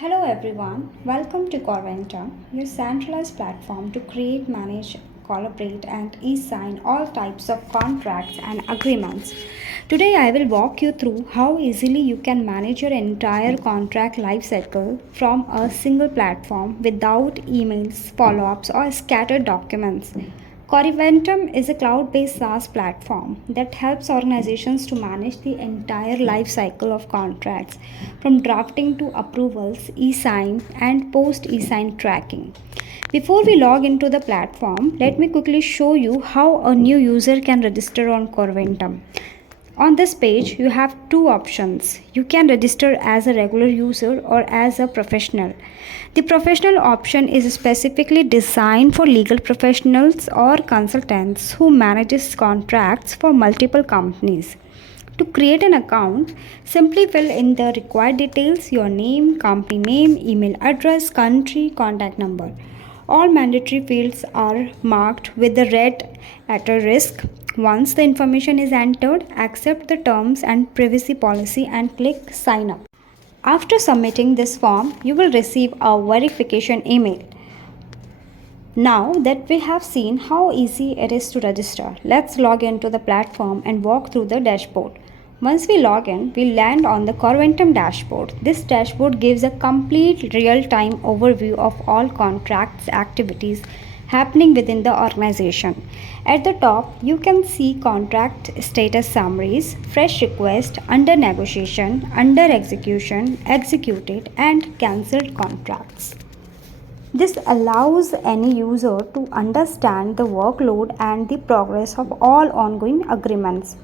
Hello everyone, welcome to Coreventum, your centralized platform to create, manage, collaborate and e-sign all types of contracts and agreements. Today I will walk you through how easily you can manage your entire contract lifecycle from a single platform without emails, follow-ups or scattered documents. Coreventum is a cloud-based SaaS platform that helps organizations to manage the entire life cycle of contracts, from drafting to approvals, e-sign, and post-e-sign tracking. Before we log into the platform, let me quickly show you how a new user can register on Coreventum. On this page, you have two options. You can register as a regular user or as a professional. The professional option is specifically designed for legal professionals or consultants who manages contracts for multiple companies. To create an account, simply fill in the required details: your name, company name, email address, country, contact number. All mandatory fields are marked with the red *risk. Once the information is entered, accept the terms and privacy policy and click sign up. After submitting this form, you will receive a verification email. Now that we have seen how easy it is to register, let's log into the platform and walk through the dashboard. Once we log in, we land on the Coreventum dashboard. This dashboard gives a complete real-time overview of all contracts activities happening within the organization. At the top, you can see contract status summaries, fresh request, under negotiation, under execution, executed, and cancelled contracts. This allows any user to understand the workload and the progress of all ongoing agreements.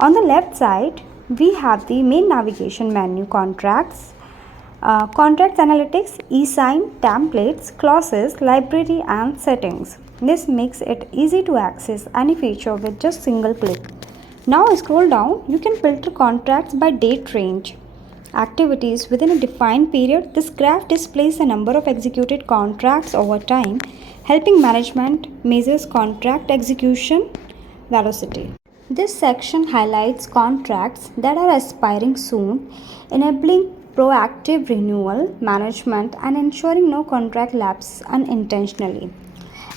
On the left side, we have the main navigation menu: contracts, contracts analytics, e-sign, templates, clauses, library and settings. This makes it easy to access any feature with just single click. Now scroll down, you can filter contracts by date range. Activities within a defined period. This graph displays the number of executed contracts over time, helping management measures contract execution velocity. This section highlights contracts that are expiring soon, enabling proactive renewal management and ensuring no contract lapses unintentionally.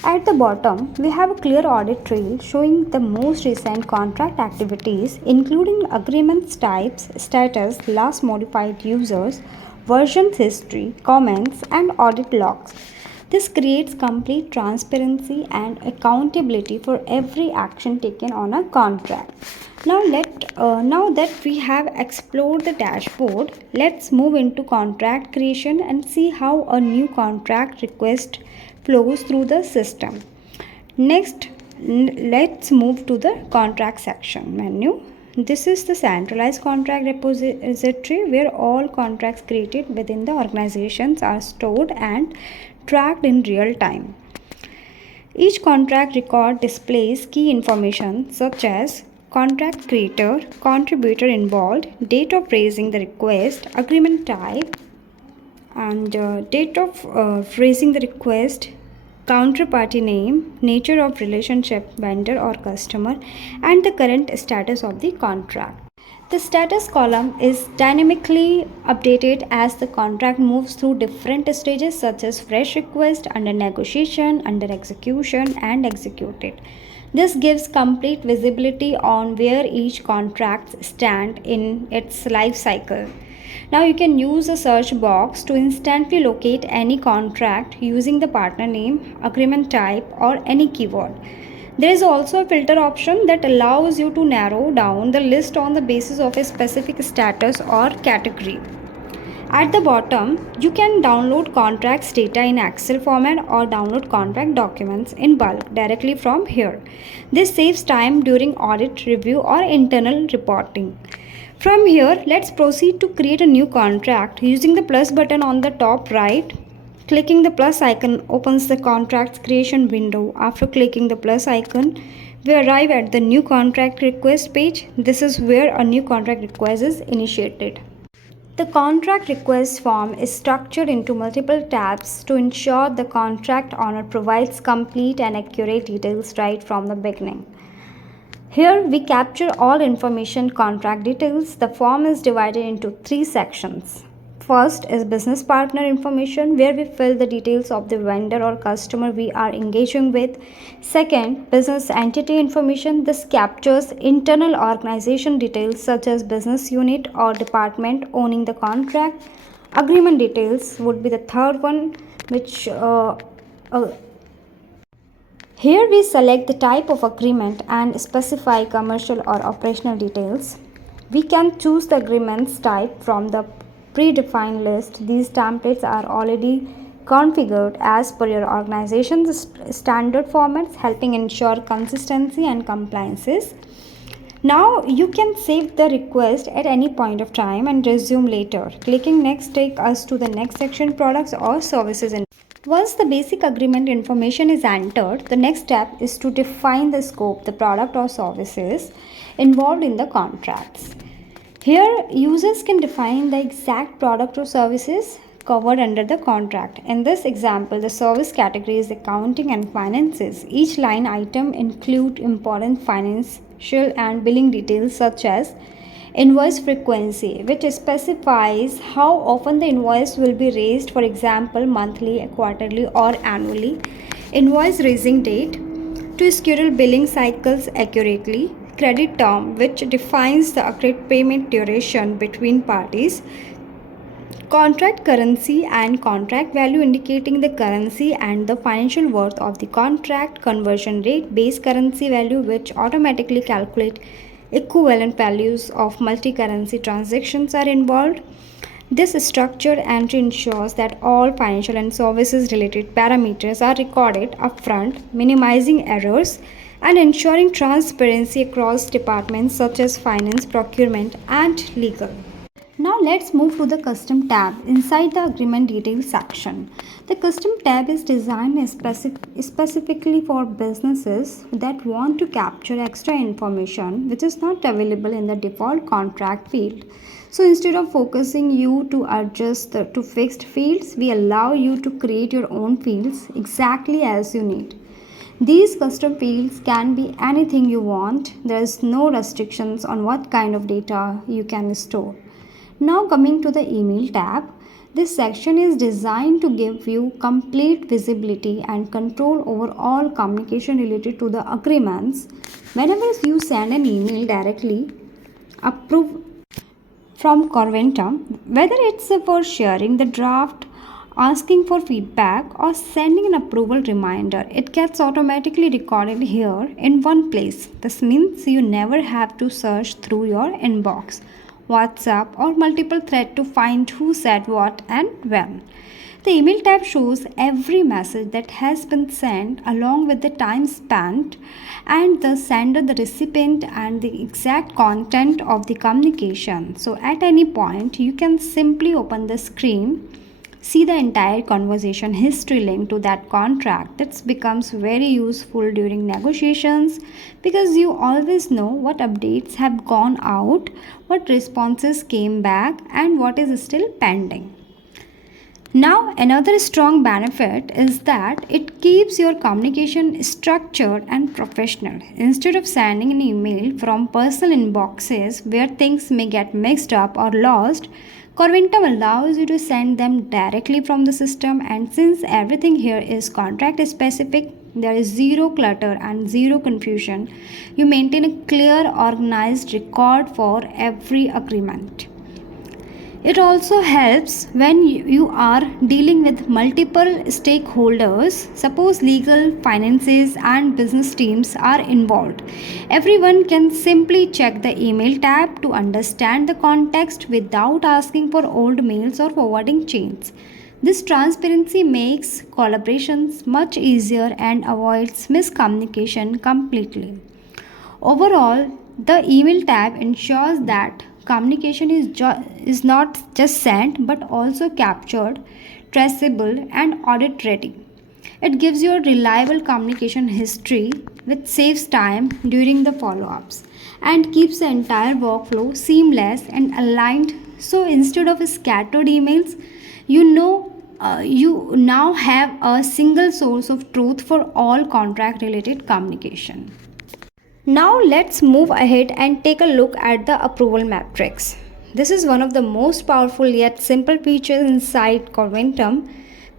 At the bottom, we have a clear audit trail showing the most recent contract activities, including agreements types, status, last modified users, versions history, comments, and audit logs. This creates complete transparency and accountability for every action taken on a contract. Now that we have explored the dashboard, let's move into contract creation and see how a new contract request flows through the system. Next, let's move to the contract section menu. This is the centralized contract repository where all contracts created within the organizations are stored and tracked in real time. Each contract record displays key information such as contract creator, contributor involved, date of raising the request, agreement type, and date of raising the request, counterparty name, nature of relationship, vendor or customer, and the current status of the contract. The status column is dynamically updated as the contract moves through different stages such as fresh request, under negotiation, under execution, and executed. This gives complete visibility on where each contract stands in its life cycle. Now you can use a search box to instantly locate any contract using the partner name, agreement type, or any keyword. There is also a filter option that allows you to narrow down the list on the basis of a specific status or category. At the bottom, you can download contracts data in Excel format or download contract documents in bulk directly from here. This saves time during audit, review, or internal reporting. From here, let's proceed to create a new contract using the plus button on the top right. Clicking the plus icon opens the contracts creation window. After clicking the plus icon, we arrive at the new contract request page. This is where a new contract request is initiated. The contract request form is structured into multiple tabs to ensure the contract owner provides complete and accurate details right from the beginning. Here we capture all information contract details. The form is divided into three sections: First is business partner information, where we fill the details of the vendor or customer we are engaging with. Second, business entity information. This captures internal organization details such as business unit or department owning the contract. Agreement details would be the third one, which uh, here we select the type of agreement and specify commercial or operational details. We can choose the agreements type from the predefined list. These templates are already configured as per your organization's standard formats, helping ensure consistency and compliances. Now you can save the request at any point of time and resume later. Clicking next take us to the next section, products or services. Once the basic agreement information is entered, the next step is to define the scope, the product or services involved in the contracts. Here, users can define the exact product or services covered under the contract. In this example, the service category is accounting and finances. Each line item include important financial and billing details such as invoice frequency, which specifies how often the invoice will be raised, for example, monthly, quarterly, or annually. Invoice raising date to schedule billing cycles accurately. Credit term, which defines the accurate payment duration between parties. Contract currency and contract value, indicating the currency and the financial worth of the contract. Conversion rate, base currency value, which automatically calculate equivalent values of multi-currency transactions are involved. This structured entry ensures that all financial and services related parameters are recorded upfront, minimizing errors and ensuring transparency across departments such as finance, procurement, and legal. Now let's move to the custom tab inside the agreement details section. The custom tab is designed specifically for businesses that want to capture extra information which is not available in the default contract field. So instead of focusing you to adjust to fixed fields, we allow you to create your own fields exactly as you need. These custom fields can be anything you want. There is no restrictions on what kind of data you can store. Now coming to the email tab, this section is designed to give you complete visibility and control over all communication related to the agreements. Whenever you send an email directly approved from Coreventum, whether it's for sharing the draft, asking for feedback, or sending an approval reminder, it gets automatically recorded here in one place. This means you never have to search through your inbox, WhatsApp, or multiple threads to find who said what and when. The email tab shows every message that has been sent along with the time spent and the sender, the recipient, and the exact content of the communication. So at any point, you can simply open the screen, see the entire conversation history linked to that contract. That becomes very useful during negotiations because you always know what updates have gone out, what responses came back, and what is still pending. Now, another strong benefit is that it keeps your communication structured and professional. Instead of sending an email from personal inboxes where things may get mixed up or lost, Coreventum allows you to send them directly from the system, and since everything here is contract specific, there is zero clutter and zero confusion. You maintain a clear, organized record for every agreement. It also helps when you are dealing with multiple stakeholders. Suppose legal, finances, and business teams are involved. Everyone can simply check the email tab to understand the context without asking for old mails or forwarding chains. This transparency makes collaborations much easier and avoids miscommunication completely. Overall, the email tab ensures that communication is not just sent but also captured, traceable, and audit ready. It gives you a reliable communication history which saves time during the follow ups and keeps the entire workflow seamless and aligned. So instead of scattered emails, you now have a single source of truth for all contract related communication. Now let's move ahead and take a look at the approval matrix. This is one of the most powerful yet simple features inside Coreventum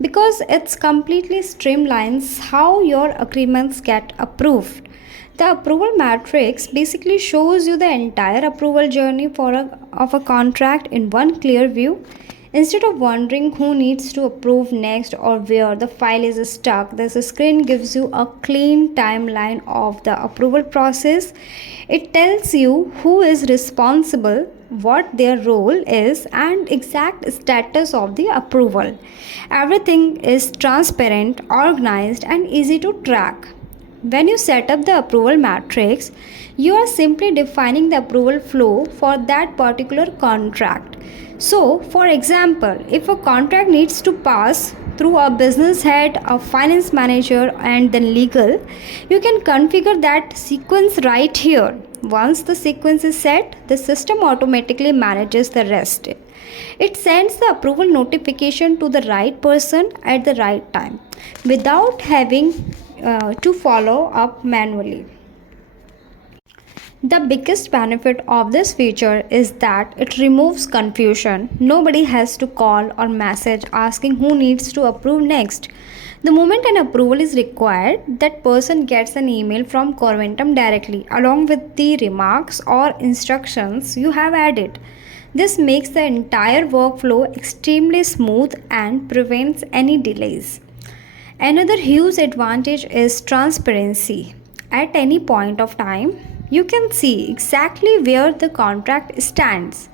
because it completely streamlines how your agreements get approved. The approval matrix basically shows you the entire approval journey of a contract in one clear view. Instead of wondering who needs to approve next or where the file is stuck, this screen gives you a clean timeline of the approval process. It tells you who is responsible, what their role is, and exact status of the approval. Everything is transparent, organized, and easy to track. When you set up the approval matrix, you are simply defining the approval flow for that particular contract. So, for example, if a contract needs to pass through a business head, a finance manager, and then legal, you can configure that sequence right here. Once the sequence is set, the system automatically manages the rest. It sends the approval notification to the right person at the right time without having to follow up manually. The biggest benefit of this feature is that it removes confusion. Nobody has to call or message asking who needs to approve next. The moment an approval is required, that person gets an email from Coreventum directly along with the remarks or instructions you have added. This makes the entire workflow extremely smooth and prevents any delays. Another huge advantage is transparency. At any point of time, you can see exactly where the contract stands,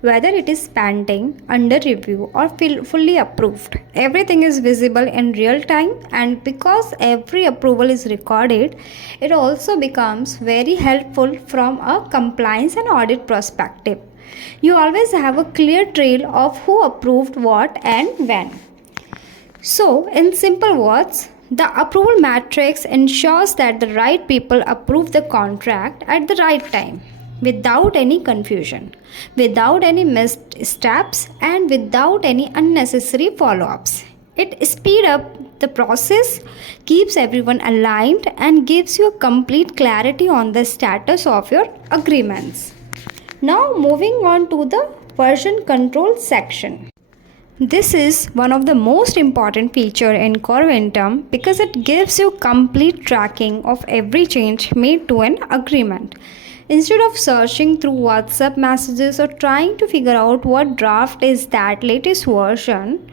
whether it is pending, under review, or fully approved. Everything is visible in real time, and because every approval is recorded, it also becomes very helpful from a compliance and audit perspective. You always have a clear trail of who approved what and when. So, in simple words, the approval matrix ensures that the right people approve the contract at the right time, without any confusion, without any missed steps, and without any unnecessary follow-ups. It speeds up the process, keeps everyone aligned, and gives you a complete clarity on the status of your agreements. Now, moving on to the version control section. This is one of the most important features in Coreventum because it gives you complete tracking of every change made to an agreement. Instead of searching through WhatsApp messages or trying to figure out what draft is that latest version,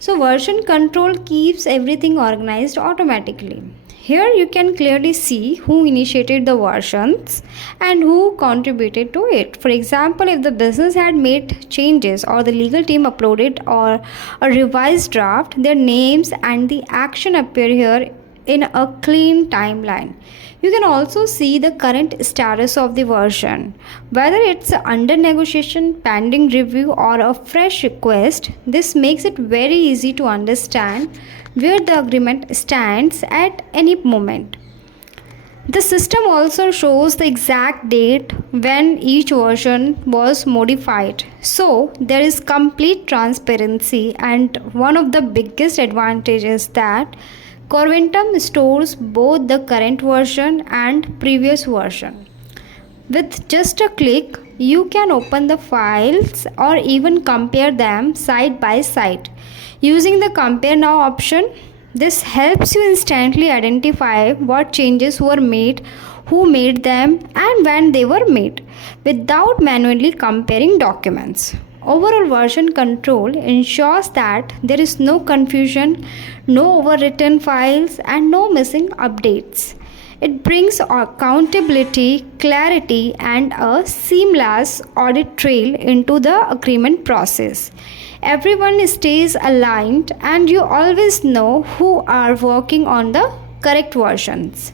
so version control keeps everything organized automatically. Here you can clearly see who initiated the versions and who contributed to it. For example, if the business had made changes or the legal team uploaded or a revised draft, their names and the action appear here in a clean timeline. You can also see the current status of the version, whether it's under negotiation, pending review, or a fresh request. This makes it very easy to understand where the agreement stands at any moment. The system also shows the exact date when each version was modified. So there is complete transparency, and one of the biggest advantages is that Coreventum stores both the current version and previous version. With just a click, you can open the files or even compare them side by side. Using the Compare Now option, this helps you instantly identify what changes were made, who made them, and when they were made, without manually comparing documents. Overall version control ensures that there is no confusion, no overwritten files, and no missing updates. It brings accountability, clarity, and a seamless audit trail into the agreement process. Everyone stays aligned, and you always know who are working on the correct versions.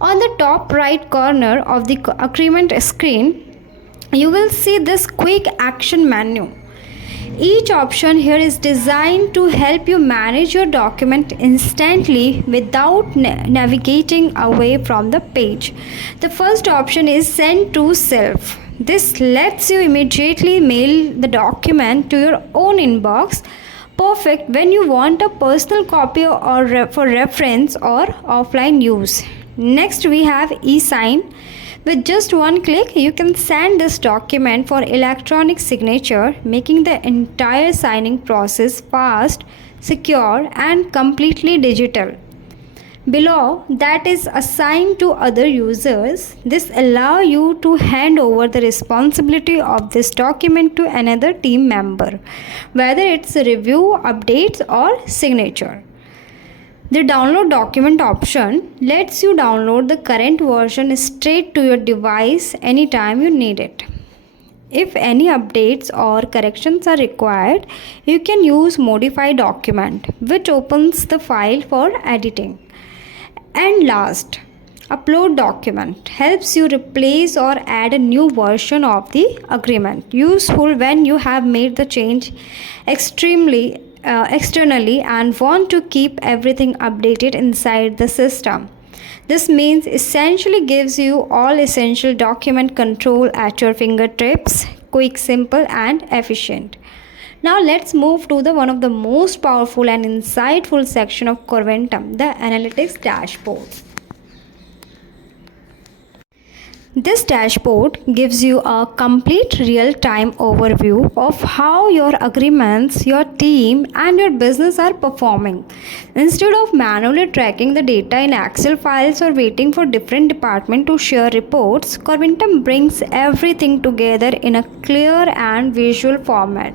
On the top right corner of the agreement screen, you will see this quick action menu. Each option here is designed to help you manage your document instantly without navigating away from the page. The first option is Send to Self. This lets you immediately mail the document to your own inbox, perfect when you want a personal copy or for reference or offline use. Next we have e-sign, With just one click, you can send this document for electronic signature, making the entire signing process fast, secure, and completely digital. Below that is assigned to other users. This allows you to hand over the responsibility of this document to another team member, whether it's a review, updates, or signature. The download document option lets you download the current version straight to your device anytime you need it. If any updates or corrections are required, you can use modify document, which opens the file for editing. And last, upload document helps you replace or add a new version of the agreement, useful when you have made the change externally and want to keep everything updated inside the system. This means essentially gives you all essential document control at your fingertips, quick, simple, and efficient. Now let's move to the one of the most powerful and insightful section of Coreventum, the analytics dashboard. This dashboard gives you a complete real-time overview of how your agreements, your team, and your business are performing. Instead of manually tracking the data in Excel files or waiting for different departments to share reports, Coreventum brings everything together in a clear and visual format.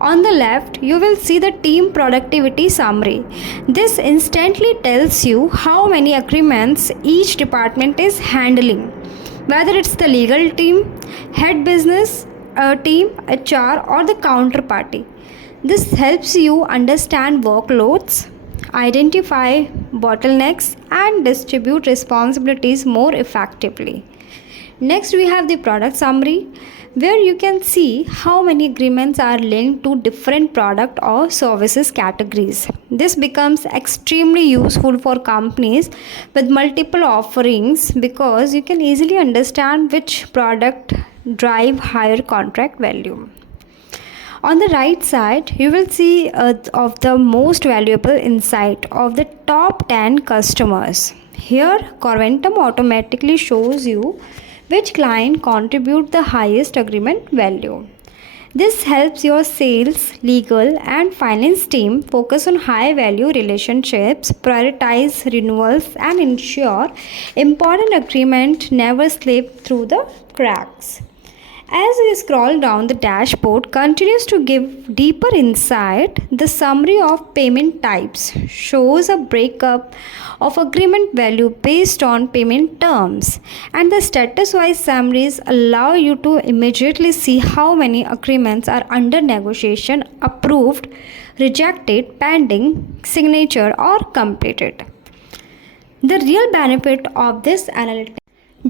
On the left, you will see the team productivity summary. This instantly tells you how many agreements each department is handling, whether it's the legal team, head business team, HR, or the counterparty. This helps you understand workloads, identify bottlenecks, and distribute responsibilities more effectively. Next, we have the product summary, where you can see how many agreements are linked to different product or services categories. This becomes extremely useful for companies with multiple offerings because you can easily understand which product drive higher contract value. On the right side, you will see of the most valuable insight of the top 10 customers. Here, Coreventum automatically shows you which client contribute the highest agreement value. This helps your sales, legal, and finance team focus on high value relationships, prioritize renewals, and ensure important agreements never slip through the cracks. As we scroll down, the dashboard continues to give deeper insight. The summary of payment types shows a breakup of agreement value based on payment terms, and the status-wise summaries allow you to immediately see how many agreements are under negotiation, approved, rejected, pending, signature, or completed. The real benefit of this analytics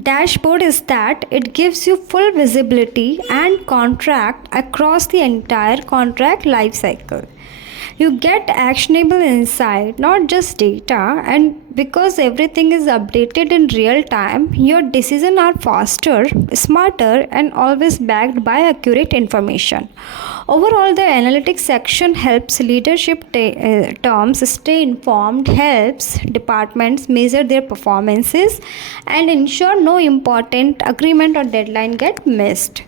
dashboard is that it gives you full visibility and contract across the entire contract lifecycle. You get actionable insight, not just data, and because everything is updated in real time, your decisions are faster, smarter, and always backed by accurate information. Overall, the analytics section helps leadership terms stay informed, helps departments measure their performances, and ensure no important agreement or deadline get missed.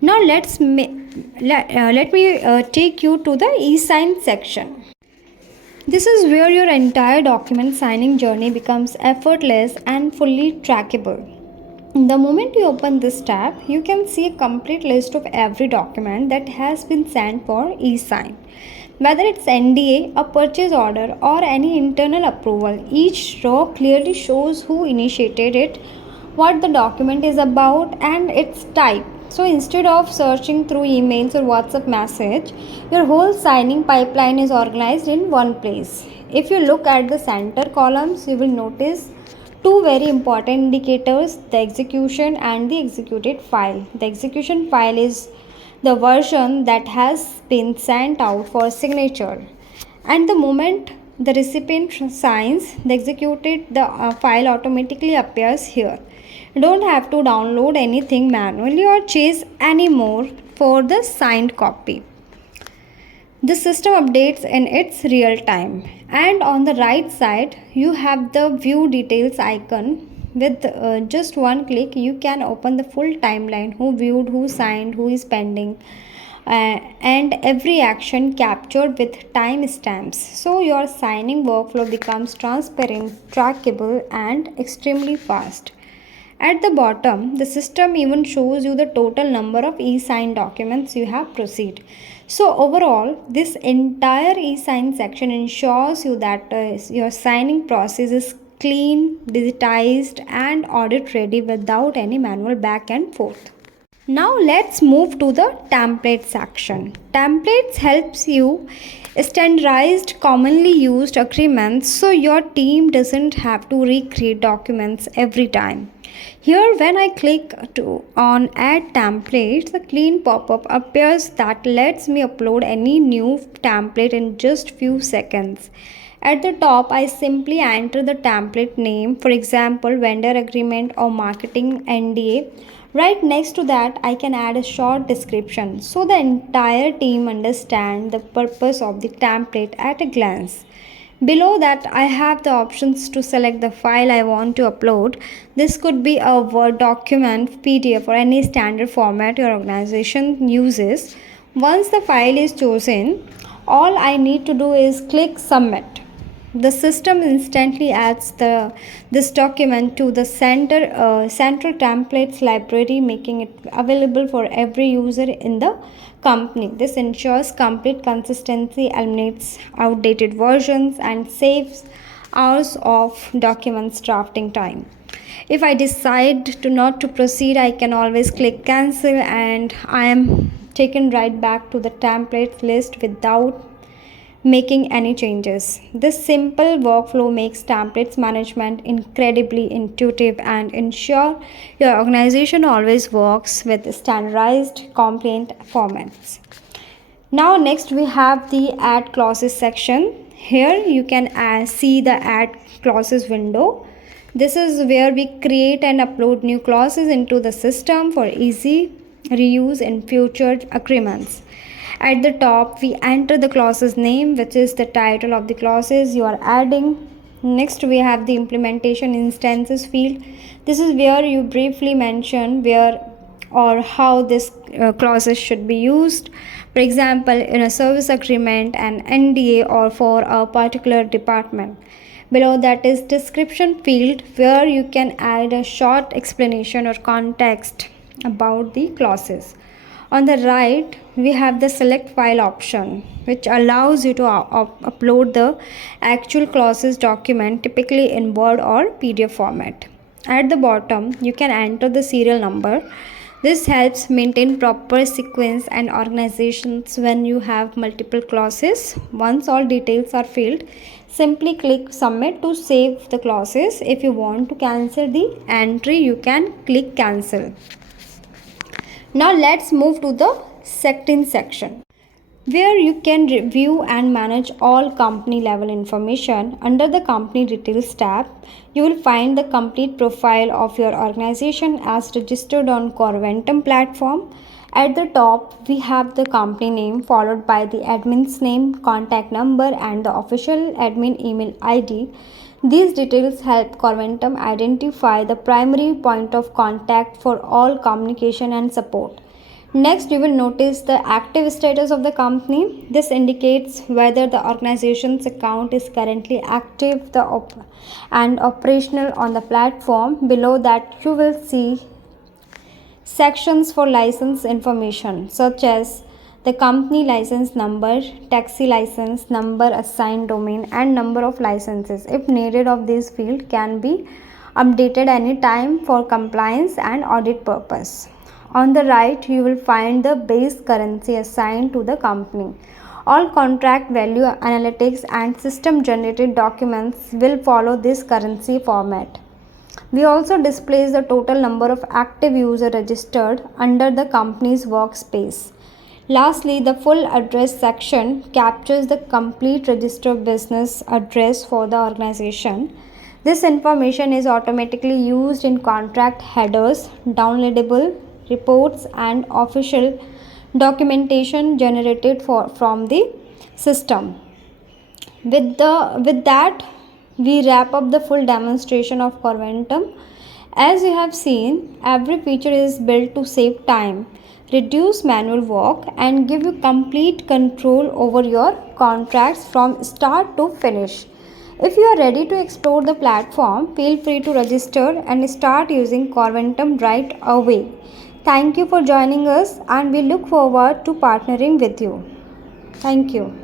Now let me take you to the e-sign section. This is where your entire document signing journey becomes effortless and fully trackable. The moment you open this tab, you can see a complete list of every document that has been sent for e-sign. Whether it's NDA, a purchase order, or any internal approval, each row clearly shows who initiated it, what the document is about, and its type. So instead of searching through emails or WhatsApp message, your whole signing pipeline is organized in one place. If you look at the center columns, you will notice two very important indicators, the execution and the executed file. The execution file is the version that has been sent out for signature, and the moment the recipient signs the file automatically appears here. You don't have to download anything manually or chase anymore for the signed copy. The system updates in its real time, and on the right side you have the view details icon, With just one click, you can open the full timeline: who viewed, who signed, who is pending, and every action captured with timestamps. So your signing workflow becomes transparent, trackable, and extremely fast. At the bottom, the system even shows you the total number of e-sign documents you have proceeded. So overall, this entire e-sign section ensures you that your signing process is clean, digitized, and audit ready without any manual back and forth. Now let's move to the template section. Templates helps you standardized commonly used agreements so your team doesn't have to recreate documents every time. Here when I click on add templates, the clean pop-up appears that lets me upload any new template in just few seconds. At the top, I simply enter the template name, for example, vendor agreement or marketing NDA. Right next to that, I can add a short description so the entire team understands the purpose of the template at a glance. Below that, I have the options to select the file I want to upload. This could be a Word document, PDF, or any standard format your organization uses. Once the file is chosen, all I need to do is click submit. The system instantly adds this document to the central templates library, making it available for every user in the company. This ensures complete consistency, eliminates outdated versions, and saves hours of documents drafting time. If I decide to not to proceed, I can always click cancel and I am taken right back to the template list without making any changes. This simple workflow makes templates management incredibly intuitive and ensure your organization always works with standardized compliant formats. Now next we have the add clauses section. Here you can see the add clauses window. This is where we create and upload new clauses into the system for easy reuse in future agreements. At the top, we enter the clause's name, which is the title of the clauses you are adding. Next, we have the implementation instances field. This is where you briefly mention where or how this clauses should be used. For example, in a service agreement, an NDA, or for a particular department. Below that is description field, where you can add a short explanation or context about the clauses. On the right, we have the select file option, which allows you to upload the actual clauses document, typically in Word or PDF format. At the bottom, you can enter the serial number. This helps maintain proper sequence and organizations when you have multiple clauses. Once all details are filled, simply click submit to save the clauses. If you want to cancel the entry, you can click cancel. Now let's move to the settings section, where you can review and manage all company level information. Under the company details tab, you will find the complete profile of your organization as registered on Coreventum platform. At the top, we have the company name followed by the admin's name, contact number, and the official admin email ID. These details help Coreventum identify the primary point of contact for all communication and support. Next, you will notice the active status of the company. This indicates whether the organization's account is currently active and operational on the platform. Below that, you will see sections for license information, such as the company license number, taxi license number, assigned domain, and number of licenses. If needed, of these fields can be updated anytime for compliance and audit purpose. On the right, you will find the base currency assigned to the company. All contract value analytics and system generated documents will follow this currency format. We also display the total number of active users registered under the company's workspace. Lastly, the full address section captures the complete registered business address for the organization. This information is automatically used in contract headers, downloadable reports, and official documentation generated from the system. With that, we wrap up the full demonstration of Coreventum. As you have seen, every feature is built to save time, reduce manual work, and give you complete control over your contracts from start to finish. If you are ready to explore the platform, feel free to register and start using Coreventum right away. Thank you for joining us, and we look forward to partnering with you. Thank you.